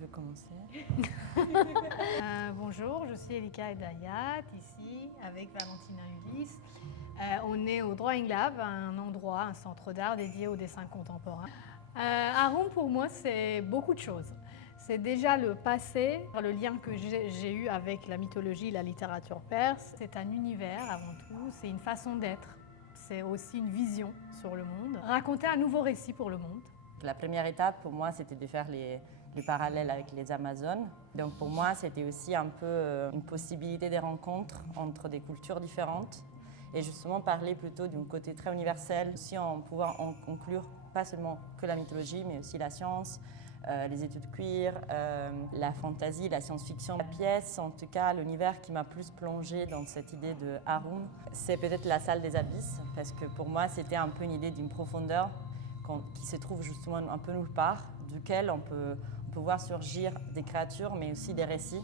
veux commencer? Bonjour, je suis Elika Edayat, ici avec Valentina Ulysse. On est au Drawing Lab, un endroit, un centre d'art dédié au dessin contemporain. Arum, pour moi, c'est beaucoup de choses. C'est déjà le passé, le lien que j'ai eu avec la mythologie et la littérature perse. C'est un univers avant tout, c'est une façon d'être. C'est aussi une vision sur le monde. Raconter un nouveau récit pour le monde. La première étape pour moi, c'était de faire les parallèles avec les Amazones. Donc pour moi, c'était aussi un peu une possibilité des rencontres entre des cultures différentes et justement parler plutôt d'un côté très universel, aussi en pouvant inclure pas seulement que la mythologie, mais aussi la science, les études queer, la fantasy, la science-fiction. La pièce, en tout cas, l'univers qui m'a plus plongée dans cette idée de Arum, c'est peut-être la salle des abysses, parce que pour moi, c'était un peu une idée d'une profondeur qui se trouve justement un peu nulle part, duquel on peut voir surgir des créatures, mais aussi des récits.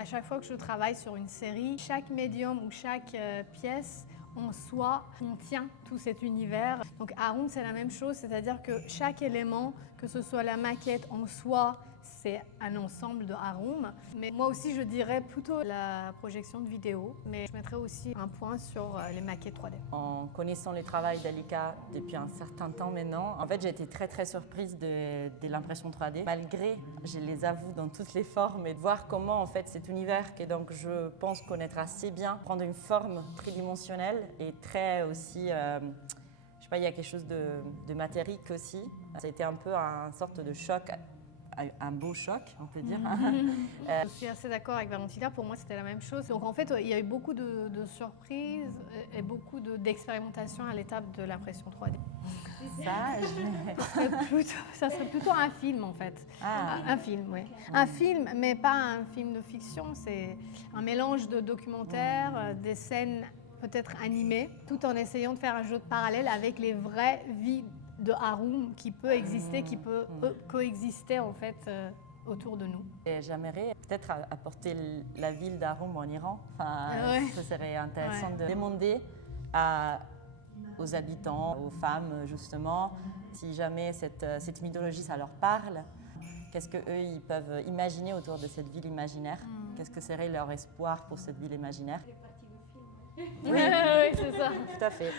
À chaque fois que je travaille sur une série, chaque médium ou chaque pièce en soi contient tout cet univers. Donc Arum, c'est la même chose, c'est-à-dire que chaque élément, que ce soit la maquette en soi, c'est un ensemble de Arum. Mais moi aussi, je dirais plutôt la projection de vidéo, mais je mettrais aussi un point sur les maquettes 3D. En connaissant le travail d'Elika depuis un certain temps maintenant, en fait, j'ai été très surprise de l'impression 3D. Malgré, je les avoue, dans toutes les formes, et de voir comment en fait cet univers que donc je pense connaître assez bien, prendre une forme tridimensionnelle et très aussi, je sais pas, il y a quelque chose de matérique aussi. Ça a été un peu une sorte de choc. Un beau choc, on peut dire. Je suis assez d'accord avec Valentina, pour moi c'était la même chose. Donc en fait, il y a eu beaucoup de surprises et beaucoup d'expérimentation à l'étape de l'impression 3D. Ça serait plutôt un film en fait. Ah. Un film, oui. Un film, mais pas un film de fiction, c'est un mélange de documentaires, des scènes peut-être animées, tout en essayant de faire un jeu de parallèle avec les vraies vies de Arum qui peut exister, qui peut coexister en fait autour de nous. Et j'aimerais peut-être apporter la ville d'Arum en Iran. Enfin, ça serait intéressant de demander aux habitants, aux femmes justement, si jamais cette mythologie ça leur parle, qu'est-ce qu'eux ils peuvent imaginer autour de cette ville imaginaire, qu'est-ce que serait leur espoir pour cette ville imaginaire. Oui, c'est ça. Tout à fait.